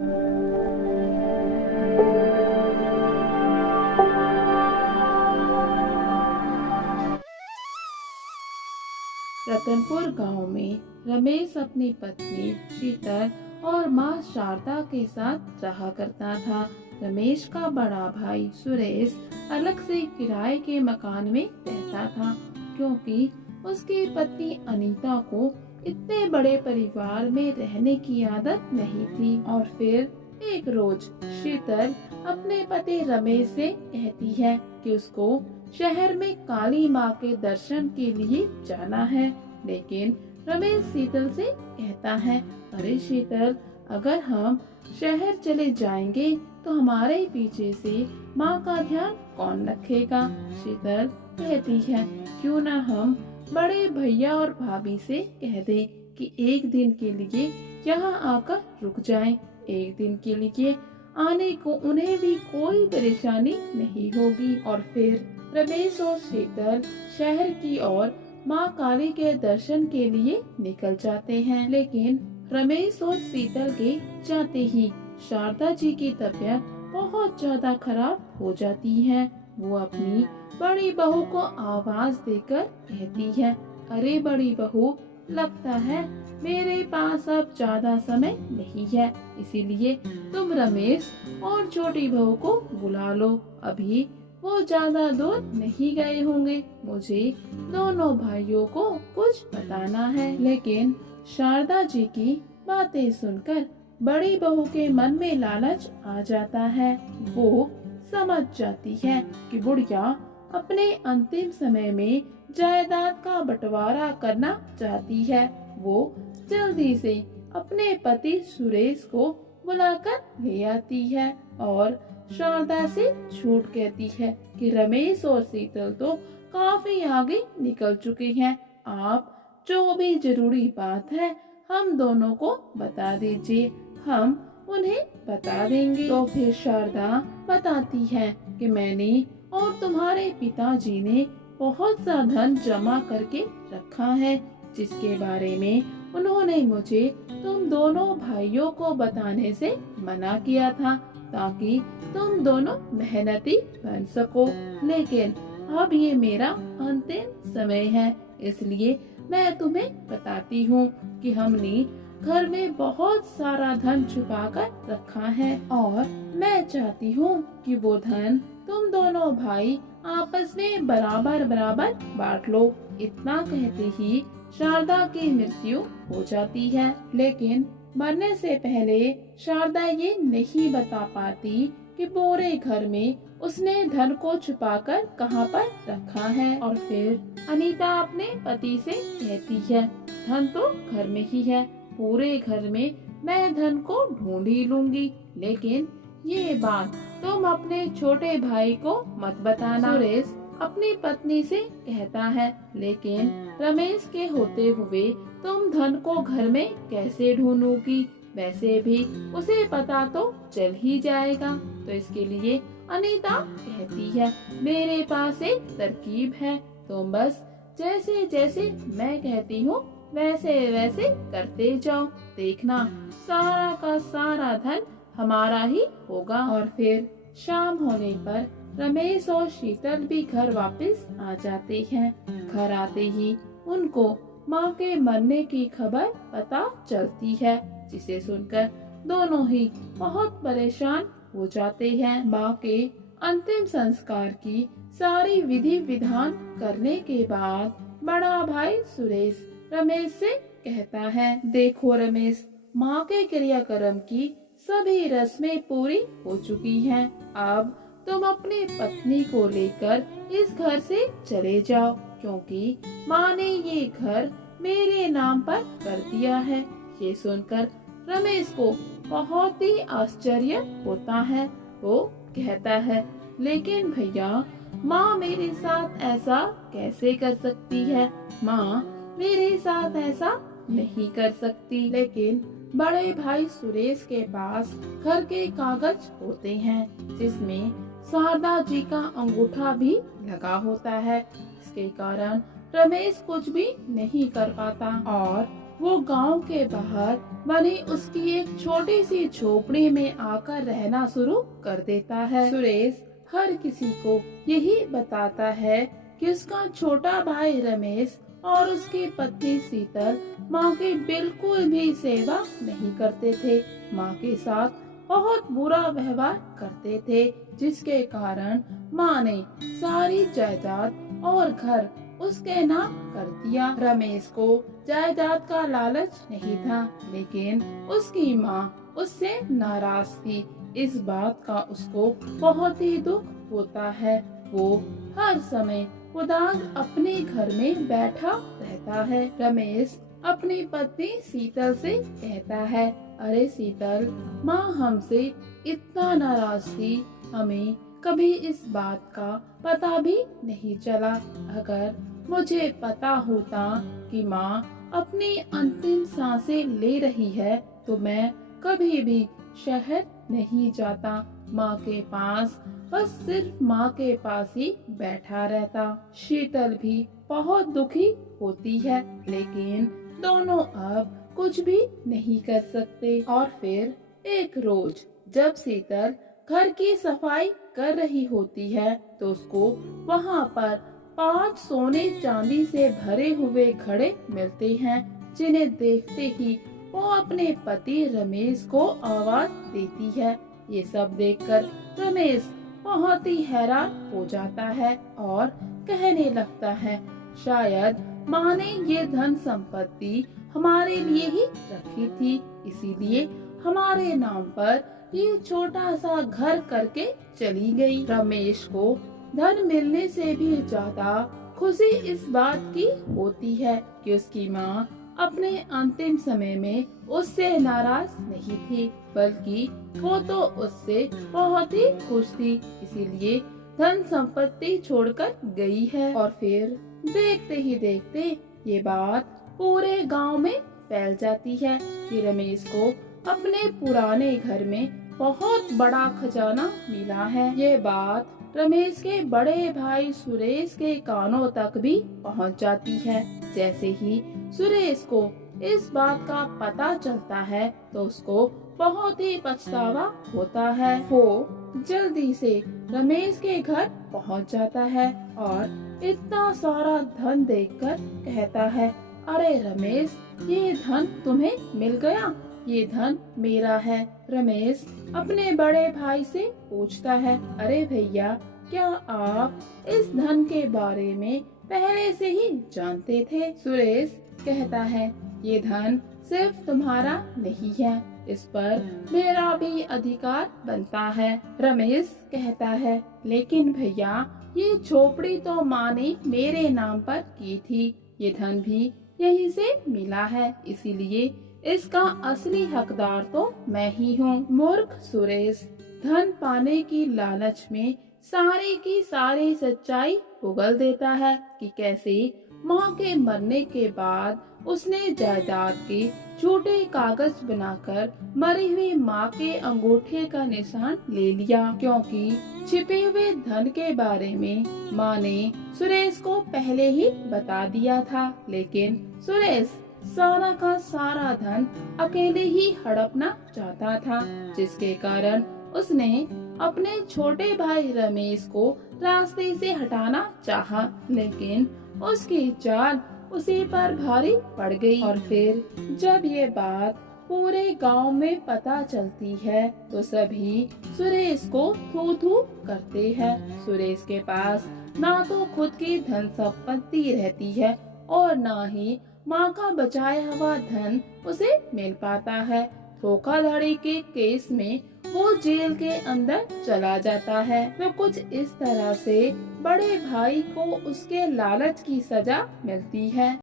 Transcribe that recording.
रतनपुर गांव में रमेश अपनी पत्नी शीतल और माँ शारदा के साथ रहा करता था। रमेश का बड़ा भाई सुरेश अलग से किराए के मकान में रहता था, क्योंकि उसकी पत्नी अनीता को इतने बड़े परिवार में रहने की आदत नहीं थी। और फिर एक रोज शीतल अपने पति रमेश से कहती है कि उसको शहर में काली माँ के दर्शन के लिए जाना है। लेकिन रमेश शीतल से कहता है, अरे शीतल, अगर हम शहर चले जाएंगे तो हमारे पीछे से माँ का ध्यान कौन रखेगा। शीतल कहती है, क्यों ना हम बड़े भैया और भाभी से कह दें कि एक दिन के लिए यहाँ आकर रुक जाएं। एक दिन के लिए आने को उन्हें भी कोई परेशानी नहीं होगी। और फिर रमेश और शीतल शहर की ओर माँ काली के दर्शन के लिए निकल जाते हैं। लेकिन रमेश और शीतल के जाते ही शारदा जी की तबीयत बहुत ज्यादा खराब हो जाती है। वो अपनी बड़ी बहू को आवाज देकर कहती है, अरे बड़ी बहू, लगता है मेरे पास अब ज्यादा समय नहीं है, इसीलिए तुम रमेश और छोटी बहू को बुला लो। अभी वो ज्यादा दूर नहीं गए होंगे, मुझे दोनों भाइयों को कुछ बताना है। लेकिन शारदा जी की बातें सुनकर बड़ी बहू के मन में लालच आ जाता है। वो समझ जाती है कि बुढ़िया अपने अंतिम समय में जायदाद का बंटवारा करना चाहती है। वो जल्दी से अपने पति सुरेश को बुलाकर ले आती है और शारदा से झूठ कहती है कि रमेश और शीतल तो काफी आगे निकल चुके हैं। आप जो भी जरूरी बात है हम दोनों को बता दीजिए, हम उन्हें बता देंगे। तो फिर शारदा बताती है कि मैंने और तुम्हारे पिताजी ने बहुत सा धन जमा करके रखा है, जिसके बारे में उन्होंने मुझे तुम दोनों भाइयों को बताने से मना किया था, ताकि तुम दोनों मेहनती बन सको। लेकिन अब ये मेरा अंतिम समय है, इसलिए मैं तुम्हें बताती हूँ कि हमने घर में बहुत सारा धन छुपा कर रखा है और मैं चाहती हूँ कि वो धन तुम दोनों भाई आपस में बराबर बराबर बांट लो। इतना कहते ही शारदा की मृत्यु हो जाती है। लेकिन मरने से पहले शारदा ये नहीं बता पाती कि पूरे घर में उसने धन को छुपाकर कहाँ पर रखा है। और फिर अनीता अपने पति से कहती है, धन तो घर में ही है, पूरे घर में मैं धन को ढूंढ ही लूंगी, लेकिन ये बात तुम अपने छोटे भाई को मत बताना। सुरेश अपनी पत्नी से कहता है, लेकिन रमेश के होते हुए तुम धन को घर में कैसे ढूंढोगी, वैसे भी उसे पता तो चल ही जाएगा। तो इसके लिए अनीता कहती है, मेरे पास एक तरकीब है, तुम बस जैसे जैसे मैं कहती हूँ वैसे वैसे करते जाओ, देखना सारा का सारा धन हमारा ही होगा। और फिर शाम होने पर रमेश और शीतल भी घर वापस आ जाते हैं। घर आते ही उनको माँ के मरने की खबर पता चलती है, जिसे सुनकर दोनों ही बहुत परेशान हो जाते हैं। माँ के अंतिम संस्कार की सारी विधि विधान करने के बाद बड़ा भाई सुरेश रमेश से कहता है, देखो रमेश, माँ के क्रियाक्रम की सभी रस्में पूरी हो चुकी हैं। अब तुम अपनी पत्नी को लेकर इस घर से चले जाओ, क्योंकि माँ ने ये घर मेरे नाम पर कर दिया है। ये सुनकर रमेश को बहुत ही आश्चर्य होता है। वो कहता है, लेकिन भैया, माँ मेरे साथ ऐसा कैसे कर सकती है, माँ मेरे साथ ऐसा नहीं कर सकती। लेकिन बड़े भाई सुरेश के पास घर के कागज होते हैं, जिसमें शारदा जी का अंगूठा भी लगा होता है। इसके कारण रमेश कुछ भी नहीं कर पाता और वो गांव के बाहर बनी उसकी एक छोटी सी झोपड़ी में आकर रहना शुरू कर देता है। सुरेश हर किसी को यही बताता है कि उसका छोटा भाई रमेश और उसकी पत्नी शीतल माँ की बिल्कुल भी सेवा नहीं करते थे। माँ के साथ बहुत बुरा व्यवहार करते थे, जिसके कारण माँ ने सारी जायदाद और घर उसके नाम कर दिया। रमेश को जायदाद का लालच नहीं था, लेकिन उसकी माँ उससे नाराज थी। इस बात का उसको बहुत ही दुख होता है। वो हर समय उदास अपने घर में बैठा रहता है। रमेश अपनी पत्नी शीतल से कहता है, अरे शीतल, माँ हमसे इतना नाराज थी, हमें कभी इस बात का पता भी नहीं चला। अगर मुझे पता होता कि माँ अपनी अंतिम सांसें ले रही है तो मैं कभी भी शहर नहीं जाता। माँ के पास बस सिर्फ माँ के पास ही बैठा रहता। शीतल भी बहुत दुखी होती है, लेकिन दोनों अब कुछ भी नहीं कर सकते। और फिर एक रोज जब शीतल घर की सफाई कर रही होती है तो उसको वहाँ पर 5 सोने चांदी से भरे हुए घड़े मिलते हैं, जिन्हें देखते ही वो अपने पति रमेश को आवाज देती है। ये सब देखकर रमेश बहुत ही हैरान हो जाता है और कहने लगता है, शायद माँ ने ये धन संपत्ति हमारे लिए ही रखी थी, इसीलिए हमारे नाम पर ये छोटा सा घर करके चली गई। रमेश को धन मिलने से भी ज्यादा खुशी इस बात की होती है कि उसकी माँ अपने अंतिम समय में उससे नाराज नहीं थी, बल्कि वो तो उससे बहुत ही खुश थी, इसीलिए धन संपत्ति छोड़कर गई है। और फिर देखते ही देखते ये बात पूरे गांव में फैल जाती है कि रमेश को अपने पुराने घर में बहुत बड़ा खजाना मिला है। ये बात रमेश के बड़े भाई सुरेश के कानों तक भी पहुंच जाती है। जैसे ही सुरेश को इस बात का पता चलता है तो उसको बहुत ही पछतावा होता है। वो जल्दी से रमेश के घर पहुंच जाता है और इतना सारा धन देखकर कहता है, अरे रमेश, ये धन तुम्हें मिल गया, ये धन मेरा है। रमेश अपने बड़े भाई से पूछता है, अरे भैया, क्या आप इस धन के बारे में पहले से ही जानते थे? सुरेश कहता है, ये धन सिर्फ तुम्हारा नहीं है, इस पर मेरा भी अधिकार बनता है। रमेश कहता है, लेकिन भैया, ये झोपड़ी तो माँ ने मेरे नाम पर की थी, ये धन भी यहीं से मिला है, इसीलिए इसका असली हकदार तो मैं ही हूँ। मूर्ख सुरेश धन पाने की लालच में सारी की सारी सच्चाई उगल देता है कि कैसे माँ के मरने के बाद उसने जायदाद के झूठे कागज बनाकर मरी हुई माँ के अंगूठे का निशान ले लिया, क्योंकि छिपे हुए धन के बारे में माँ ने सुरेश को पहले ही बता दिया था। लेकिन सुरेश सारा का सारा धन अकेले ही हड़पना चाहता था, जिसके कारण उसने अपने छोटे भाई रमेश को रास्ते से हटाना चाहा, लेकिन उसकी चाल उसी पर भारी पड़ गई। और फिर जब ये बात पूरे गांव में पता चलती है तो सभी सुरेश को थू थू करते हैं। सुरेश के पास ना तो खुद की धन संपत्ति रहती है और ना ही माँ का बचाया हुआ धन उसे मिल पाता है। धोखाधड़ी के केस में वो जेल के अंदर चला जाता है। तो कुछ इस तरह से बड़े भाई को उसके लालच की सजा मिलती है।